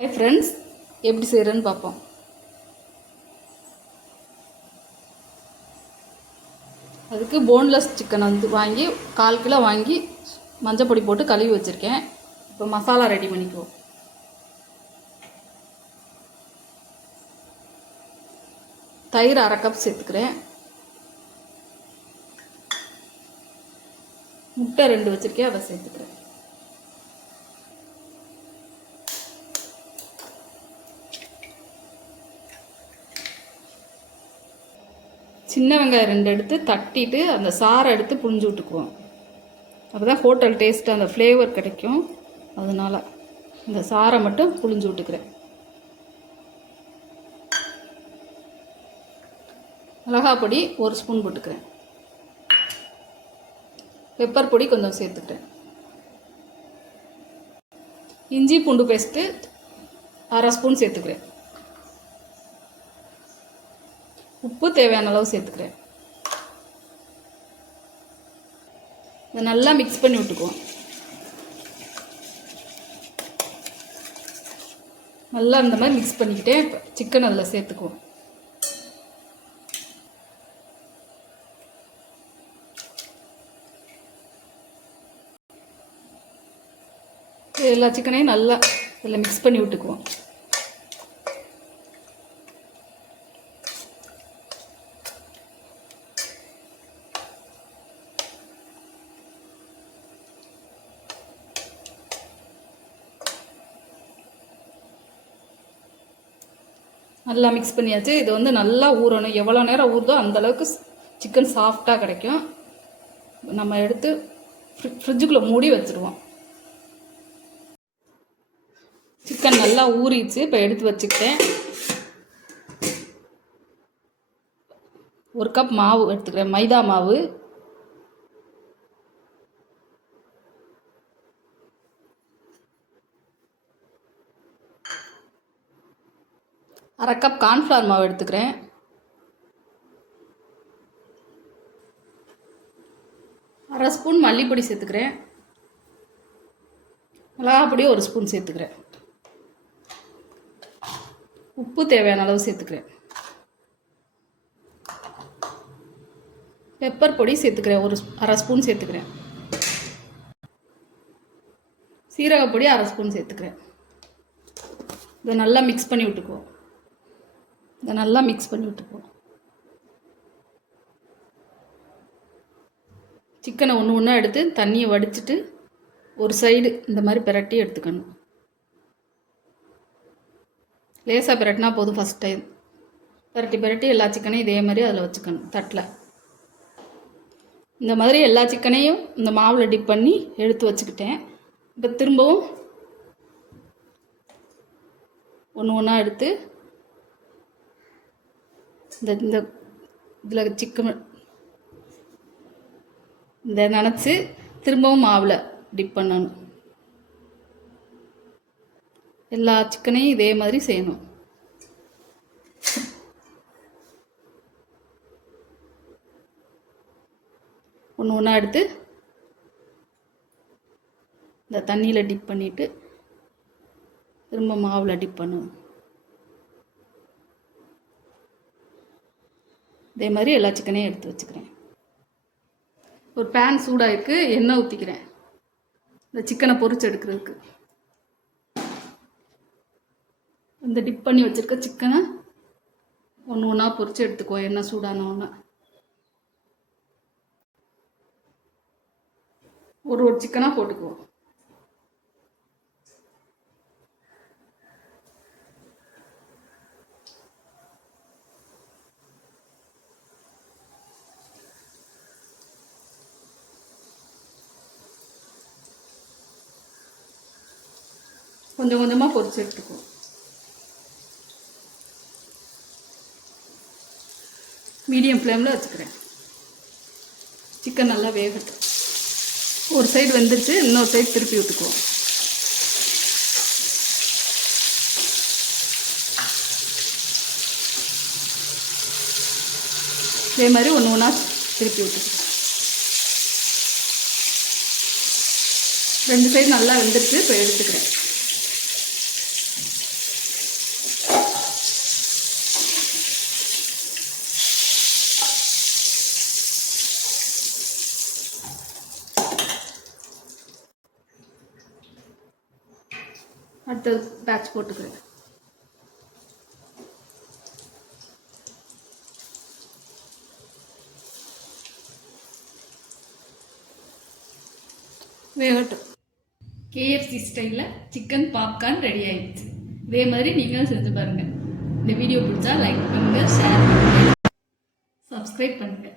Hi friends எப்படி செய்கிறேன்னு பார்ப்போம். அதுக்கு போன்லெஸ் சிக்கன் வந்து வாங்கி கால் கிலோ வாங்கி மஞ்சள் பொடி போட்டு கழுவி வச்சுருக்கேன். இப்போ மசாலா ரெடி பண்ணிக்குவோம். தயிர் அரை கப் சேர்த்துக்கிறேன். முட்டை ரெண்டு வச்சுருக்கேன் அதை சேர்த்துக்கிறேன். சின்ன வெங்காயம் ரெண்டு எடுத்து தட்டிட்டு அந்த சாறை எடுத்து புழிஞ்சு விட்டுக்குவோம். அப்போ தான் ஹோட்டல் டேஸ்ட்டு அந்த ஃப்ளேவர் கிடைக்கும். அதனால் இந்த சாறை மட்டும் புழிஞ்சு விட்டுக்கிறேன். மிளகா பொடி ஒரு ஸ்பூன் போட்டுக்கிறேன். பெப்பர் பொடி கொஞ்சம் சேர்த்துக்கிறேன். இஞ்சி பூண்டு பேஸ்ட்டு அரை ஸ்பூன் சேர்த்துக்கிறேன். உப்பு தேவையான அளவு சேர்த்துக்கிறேன். இதை நல்லா மிக்ஸ் பண்ணி விட்டுக்குவோம். நல்லா இந்த மாதிரி மிக்ஸ் பண்ணிக்கிட்டே சிக்கன் அதில் சேர்த்துக்குவோம். எல்லா சிக்கனையும் நல்லா இதில் மிக்ஸ் பண்ணி விட்டுக்குவோம். நல்லா மிக்ஸ் பண்ணியாச்சு. இது வந்து நல்லா ஊறணும். எவ்வளோ நேரம் ஊறுதோ அந்தளவுக்கு சிக்கன் சாஃப்டாக கிடைக்கும். நம்ம எடுத்து ஃப்ரி ஃப்ரிட்ஜுக்குள்ளே மூடி வச்சுருவோம். சிக்கன் நல்லா ஊறிச்சு இப்போ எடுத்து வச்சுக்கிட்டேன். ஒரு கப் மாவு எடுத்துக்கிறேன். மைதா மாவு. அரை கப் கார்ன்ஃப்ளவர் மாவு எடுத்துக்கிறேன். அரை ஸ்பூன் மல்லிப்பொடி சேர்த்துக்கிறேன். மிளகாப்பொடி ஒரு ஸ்பூன் சேர்த்துக்கிறேன். உப்பு தேவையான அளவு சேர்த்துக்கிறேன். பெப்பர் பொடி சேர்த்துக்கிறேன். ஒரு அரை ஸ்பூன் சேர்த்துக்கிறேன். சீரகப்பொடி அரை ஸ்பூன் சேர்த்துக்கிறேன். இதை நல்லா மிக்ஸ் பண்ணி விட்டுக்குவோம். இதை நல்லா மிக்ஸ் பண்ணி விட்டுப்போம். சிக்கனை ஒன்று ஒன்றா எடுத்து தண்ணியை வடிச்சிட்டு ஒரு சைடு இந்த மாதிரி பிரட்டி எடுத்துக்கணும். லேசாக பிரட்டினா போதும் ஃபஸ்ட் டைம் பிரட்டி பிரட்டி எல்லா சிக்கனையும் இதே மாதிரி அதில் வச்சுக்கணும் தட்டில். இந்த மாதிரி எல்லா சிக்கனையும் இந்த மாவில் டிப் பண்ணி எடுத்து வச்சுக்கிட்டேன். இப்போ திரும்பவும் ஒன்று ஒன்றா எடுத்து இந்த இந்த இதில் சிக்கன் இந்த நினச்சி திரும்பவும் மாவில் டிப் பண்ணணும். எல்லா சிக்கனையும் இதே மாதிரி செய்யணும். ஒன்று ஒன்றா எடுத்து இந்த தண்ணியில் டிப் பண்ணிவிட்டு திரும்ப மாவில் டிப் பண்ணணும். இதே மாதிரி எல்லா சிக்கனையும் எடுத்து வச்சுக்கிறேன். ஒரு பேன் சூடாயிருக்கு எண்ணெய் ஊற்றிக்கிறேன் இந்த சிக்கனை பொறிச்சு எடுக்கிறதுக்கு. இந்த டிப் பண்ணி வச்சுருக்க சிக்கனை ஒன்று ஒன்றா பொறிச்சு எடுத்துக்குவோம் எண்ணெய் சூடான ஒன்று ஒரு ஒரு சிக்கனாக போட்டுக்குவோம். கொஞ்சம் கொஞ்சமாக பொறிச்சு எடுத்துக்குவோம் மீடியம் ஃப்ளேமில் வச்சுக்கிறேன். சிக்கன் நல்லா வேகட்டும். ஒரு சைடு வெந்துருச்சு இன்னொரு சைடு திருப்பி விட்டுக்குவோம் இதே மாதிரி ஒன்று ஒன்றா திருப்பி விட்டுக்குவோம் ரெண்டு சைடு நல்லா வெந்துருச்சு இப்போ எடுத்துக்கிறேன். அடுத்தது பேட்ச் போட்டுக்கிறேன். வேகட்டும். கேஎஃப்சி ஸ்டைலில் சிக்கன் பாப்கார்ன் ரெடி ஆயிடுச்சு. இதே மாதிரி நீங்களும் செஞ்சு பாருங்கள் இந்த வீடியோ பிடிச்சா லைக் பண்ணுங்கள் ஷேர் பண்ணுங்கள் சப்ஸ்கிரைப் பண்ணுங்கள்